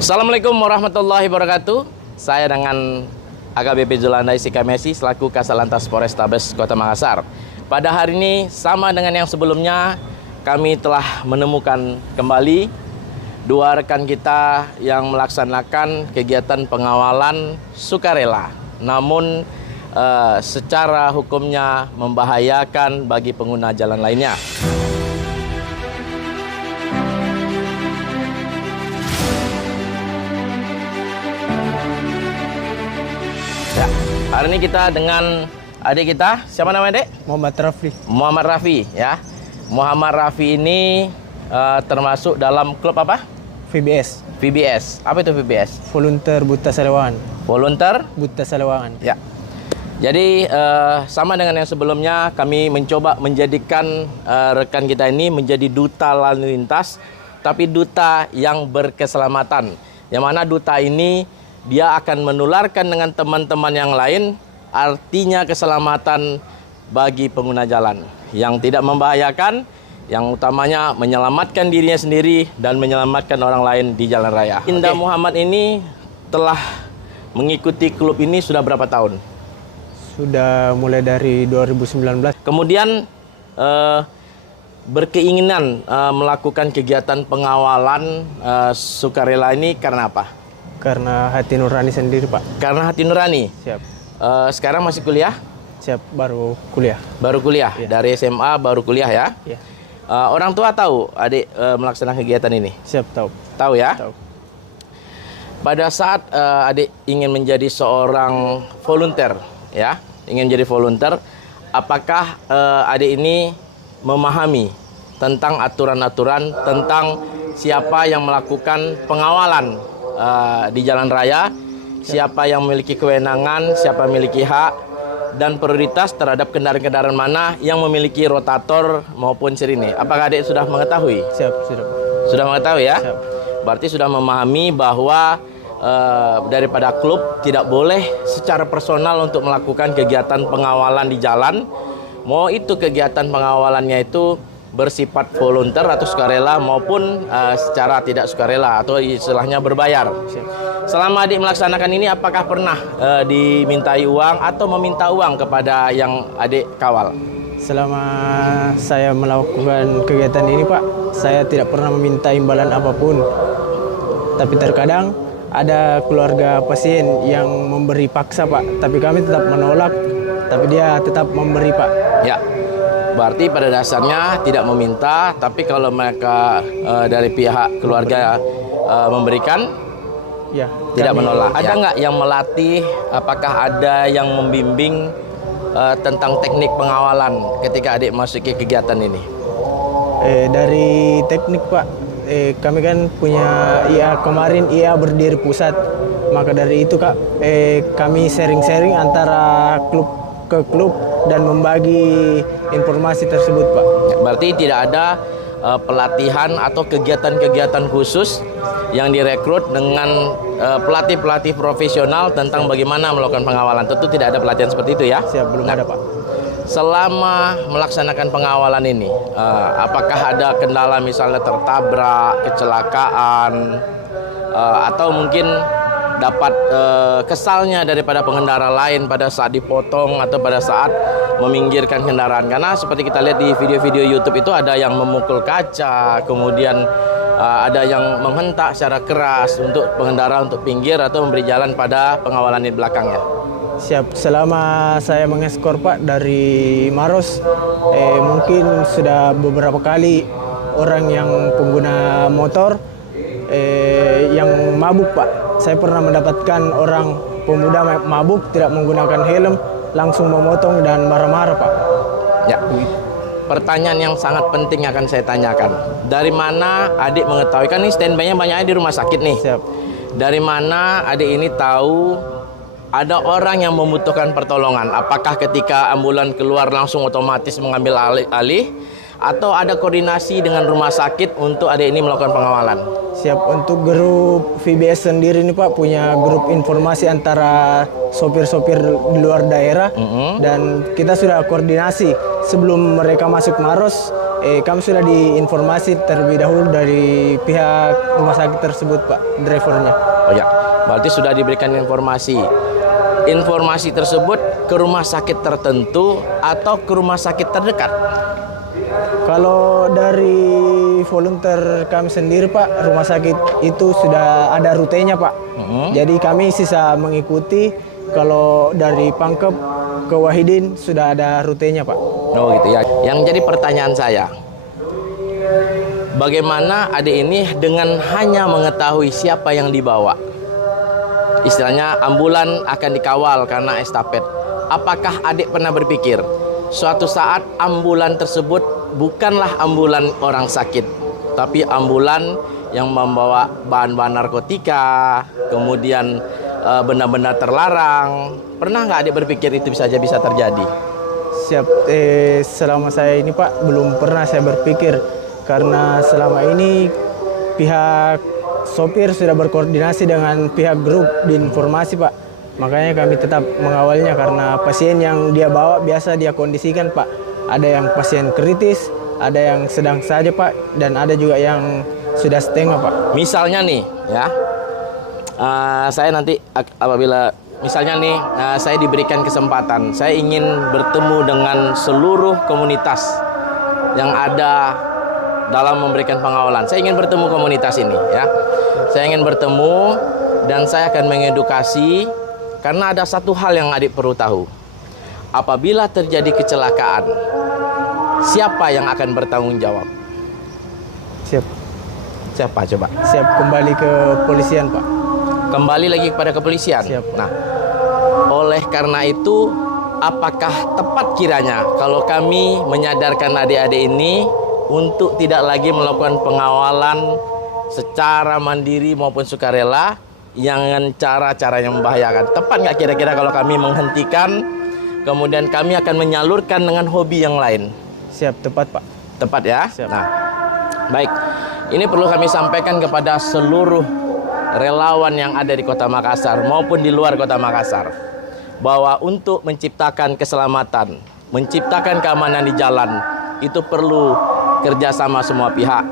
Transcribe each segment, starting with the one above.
Assalamualaikum warahmatullahi wabarakatuh. Saya dengan AKBP Zulanda Isika Messi selaku Kasalantas Polrestabes Kota Makassar. Pada hari ini sama dengan yang sebelumnya, kami telah menemukan kembali dua rekan kita yang melaksanakan kegiatan pengawalan sukarela. Namun secara hukumnya membahayakan bagi pengguna jalan lainnya. Hari ini kita dengan adik kita, siapa namanya, Dek? Muhammad Rafli. Muhammad Raffi, ya. Muhammad Raffi ini termasuk dalam klub apa? VBS. VBS. Apa itu VBS? Volunteer Buta Salewangan. Volunteer Buta Salewangan. Ya. Jadi sama dengan yang sebelumnya, kami mencoba menjadikan rekan kita ini menjadi duta lalu lintas, tapi duta yang berkeselamatan. Yang mana duta ini dia akan menularkan dengan teman-teman yang lain, artinya keselamatan bagi pengguna jalan yang tidak membahayakan, yang utamanya menyelamatkan dirinya sendiri dan menyelamatkan orang lain di jalan raya. Indah Muhammad ini telah mengikuti klub ini sudah berapa tahun? Sudah mulai dari 2019. Kemudian berkeinginan melakukan kegiatan pengawalan sukarela ini karena apa? Karena hati nurani sendiri, Pak. Karena hati nurani. Siap. Sekarang masih kuliah? Siap, baru kuliah. Baru kuliah, Ya. Dari SMA baru kuliah ya? Ya. Orang tua tahu adik melaksanakan kegiatan ini? Siap, tahu. Tahu ya? Tahu. Pada saat adik ingin menjadi seorang volunteer, ya, ingin menjadi volunteer, apakah adik ini memahami tentang aturan-aturan tentang siapa yang melakukan pengawalan di jalan raya, siapa yang memiliki kewenangan, siapa yang memiliki hak, dan prioritas terhadap kendaraan-kendaraan mana yang memiliki rotator maupun sirine. Apakah adik sudah mengetahui? Siap, sudah. Sudah mengetahui ya? Siap. Berarti sudah memahami bahwa daripada klub tidak boleh secara personal untuk melakukan kegiatan pengawalan di jalan. Mau itu kegiatan pengawalannya itu bersifat volunteer atau sukarela maupun secara tidak sukarela atau istilahnya berbayar. Selama adik melaksanakan ini, apakah pernah dimintai uang atau meminta uang kepada yang adik kawal? Selama saya melakukan kegiatan ini, Pak, saya tidak pernah meminta imbalan apapun. Tapi terkadang ada keluarga pasien yang memberi paksa, Pak. Tapi kami tetap menolak, tapi dia tetap memberi, Pak. Ya. Berarti pada dasarnya tidak meminta, tapi kalau mereka dari pihak keluarga memberikan, Ya, tidak menolak. Ada ya. nggak yang melatih? Apakah ada yang membimbing tentang teknik pengawalan ketika adik masuki kegiatan ini? Dari teknik, Pak, kami kan punya IA kemarin, IA berdiri pusat. Maka dari itu, Kak, kami sharing-sharing antara klub ke klub dan membagi informasi tersebut, Pak. Berarti tidak ada pelatihan atau kegiatan-kegiatan khusus yang direkrut dengan pelatih-pelatih profesional tentang bagaimana melakukan pengawalan. Tentu tidak ada pelatihan seperti itu ya? Siap, belum ada, Pak. Selama melaksanakan pengawalan ini, apakah ada kendala misalnya tertabrak, kecelakaan, atau mungkin dapat kesalnya daripada pengendara lain pada saat dipotong atau pada saat meminggirkan kendaraan? Karena seperti kita lihat di video-video YouTube itu ada yang memukul kaca, kemudian ada yang menghentak secara keras untuk pengendara untuk pinggir atau memberi jalan pada pengawalan di belakangnya. Siap, selama saya mengeskor, Pak, dari Maros, mungkin sudah beberapa kali orang yang pengguna motor yang mabuk, Pak. Saya pernah mendapatkan orang pemuda mabuk tidak menggunakan helm, langsung memotong dan marah-marah, Pak. Ya. Pertanyaan yang sangat penting akan saya tanyakan. Dari mana adik mengetahui? Kan ini standby-nya banyaknya di rumah sakit nih. Siap. Dari mana adik ini tahu ada orang yang membutuhkan pertolongan? Apakah ketika ambulan keluar langsung otomatis mengambil alih? Atau ada koordinasi dengan rumah sakit untuk adik ini melakukan pengawalan? Siap, untuk grup VBS sendiri nih, Pak, punya grup informasi antara sopir-sopir di luar daerah. Dan kita sudah koordinasi sebelum mereka masuk Maros, kami sudah diinformasi terlebih dahulu dari pihak rumah sakit tersebut, Pak, drivernya. Oh ya, berarti sudah diberikan informasi. Informasi tersebut ke rumah sakit tertentu atau ke rumah sakit terdekat? Kalau dari volunteer kami sendiri, Pak, rumah sakit itu sudah ada rutenya, Pak. Jadi kami sisa mengikuti. Kalau dari Pangkep ke Wahidin sudah ada rutenya, Pak. Oh gitu ya. Yang jadi pertanyaan saya, bagaimana adik ini dengan hanya mengetahui siapa yang dibawa? Istilahnya ambulan akan dikawal karena estafet. Apakah adik pernah berpikir suatu saat ambulan tersebut bukanlah ambulan orang sakit, tapi ambulan yang membawa bahan-bahan narkotika, kemudian benda-benda terlarang? Pernah nggak adik berpikir itu bisa terjadi? Siap. Selama saya ini, Pak, belum pernah saya berpikir, karena selama ini pihak sopir sudah berkoordinasi dengan pihak grup di informasi, Pak. Makanya kami tetap mengawalnya, karena pasien yang dia bawa biasa dia kondisikan, Pak. Ada yang pasien kritis, ada yang sedang saja, Pak, dan ada juga yang sudah setengah, Pak. Misalnya nih, ya, saya nanti apabila misalnya nih, saya diberikan kesempatan, saya ingin bertemu dengan seluruh komunitas yang ada dalam memberikan pengawalan. Saya ingin bertemu komunitas ini, ya. Saya ingin bertemu dan saya akan mengedukasi, karena ada satu hal yang adik perlu tahu. Apabila terjadi kecelakaan, siapa yang akan bertanggung jawab? Siap. Siapa coba? Siap, kembali ke polisian, Pak. Kembali lagi kepada kepolisian. Siap. Nah, oleh karena itu, apakah tepat kiranya kalau kami menyadarkan adik-adik ini untuk tidak lagi melakukan pengawalan secara mandiri maupun sukarela yang cara-cara yang membahayakan? Tepat nggak kira-kira kalau kami menghentikan, kemudian kami akan menyalurkan dengan hobi yang lain? Siap, tepat, Pak. Tepat ya? Siap. Nah, baik. Ini perlu kami sampaikan kepada seluruh relawan yang ada di Kota Makassar maupun di luar Kota Makassar, bahwa untuk menciptakan keselamatan, menciptakan keamanan di jalan, itu perlu kerjasama semua pihak.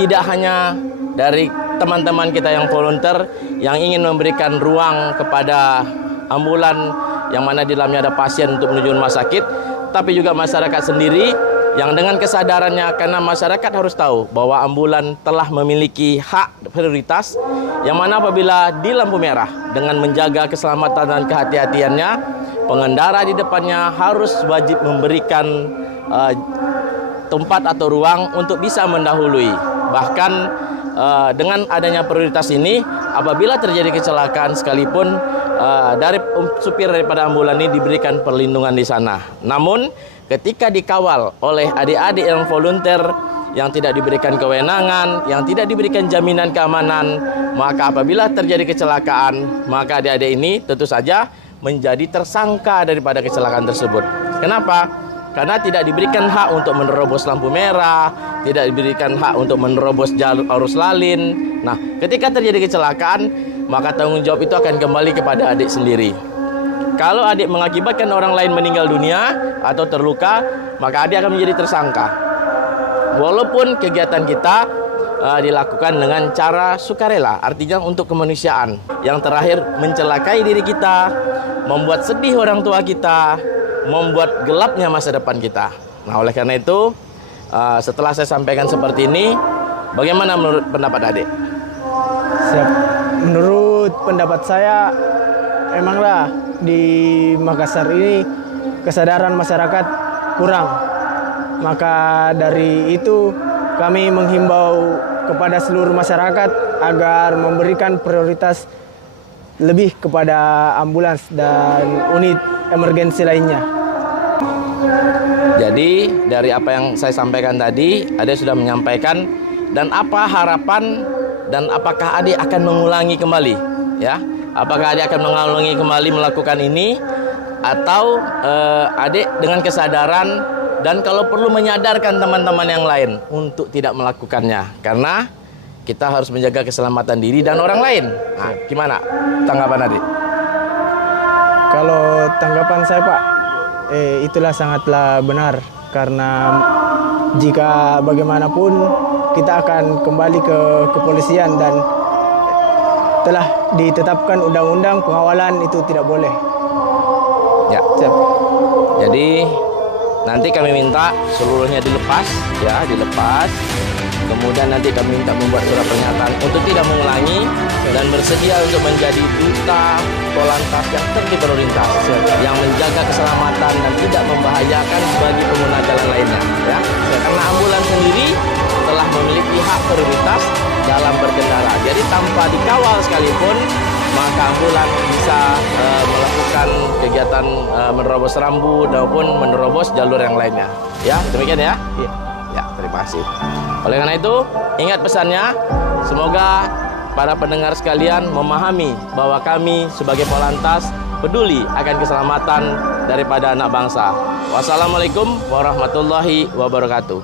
Tidak hanya dari teman-teman kita yang volunteer yang ingin memberikan ruang kepada ambulan yang mana di dalamnya ada pasien untuk menuju rumah sakit, tapi juga masyarakat sendiri yang dengan kesadarannya, karena masyarakat harus tahu bahwa ambulan telah memiliki hak prioritas, yang mana apabila di lampu merah, dengan menjaga keselamatan dan kehati-hatiannya, pengendara di depannya harus wajib memberikan tempat atau ruang untuk bisa mendahului. Bahkan dengan adanya prioritas ini, apabila terjadi kecelakaan sekalipun, dari supir daripada ambulan ini diberikan perlindungan di sana. Namun ketika dikawal oleh adik-adik yang volunteer, yang tidak diberikan kewenangan, yang tidak diberikan jaminan keamanan, maka apabila terjadi kecelakaan, maka adik-adik ini tentu saja menjadi tersangka daripada kecelakaan tersebut. Kenapa? Karena tidak diberikan hak untuk menerobos lampu merah, tidak diberikan hak untuk menerobos jalur arus lalin. Nah, ketika terjadi kecelakaan, maka tanggung jawab itu akan kembali kepada adik sendiri. Kalau adik mengakibatkan orang lain meninggal dunia atau terluka, maka adik akan menjadi tersangka. Walaupun kegiatan kita dilakukan dengan cara sukarela, artinya untuk kemanusiaan. Yang terakhir, mencelakai diri kita, membuat sedih orang tua kita, membuat gelapnya masa depan kita. Nah, oleh karena itu, setelah saya sampaikan seperti ini, bagaimana menurut pendapat adik? Siap. Menurut pendapat saya, emanglah di Makassar ini kesadaran masyarakat kurang. Maka dari itu kami menghimbau kepada seluruh masyarakat agar memberikan prioritas lebih kepada ambulans dan unit emergensi lainnya. Jadi dari apa yang saya sampaikan tadi, adik sudah menyampaikan, dan apa harapan dan apakah adik akan mengulangi kembali, ya? Apakah adik akan mengulangi kembali melakukan ini, atau adik dengan kesadaran dan kalau perlu menyadarkan teman-teman yang lain untuk tidak melakukannya, karena kita harus menjaga keselamatan diri dan orang lain. Nah, gimana tanggapan adik? Kalau tanggapan saya, Pak, itulah sangatlah benar, karena jika bagaimanapun kita akan kembali ke kepolisian dan telah ditetapkan undang-undang pengawalan itu tidak boleh. Ya. Siap. Jadi nanti kami minta seluruhnya dilepas, ya, dilepas. Kemudian nanti kami minta membuat surat pernyataan untuk tidak mengulangi dan bersedia untuk menjadi duta Polantas yang tertib berlalu lintas, yang menjaga keselamatan dan tidak membahayakan bagi pengguna jalan lainnya, ya. Karena ambulans sendiri telah memiliki hak prioritas dalam berkendara. Jadi tanpa dikawal sekalipun, maka ambulans bisa melakukan kegiatan menerobos rambu maupun menerobos jalur yang lainnya. Ya, demikian ya. Iya. Ya, terima kasih. Oleh karena itu, ingat pesannya, semoga para pendengar sekalian memahami bahwa kami sebagai Polantas peduli akan keselamatan daripada anak bangsa. Wassalamualaikum warahmatullahi wabarakatuh.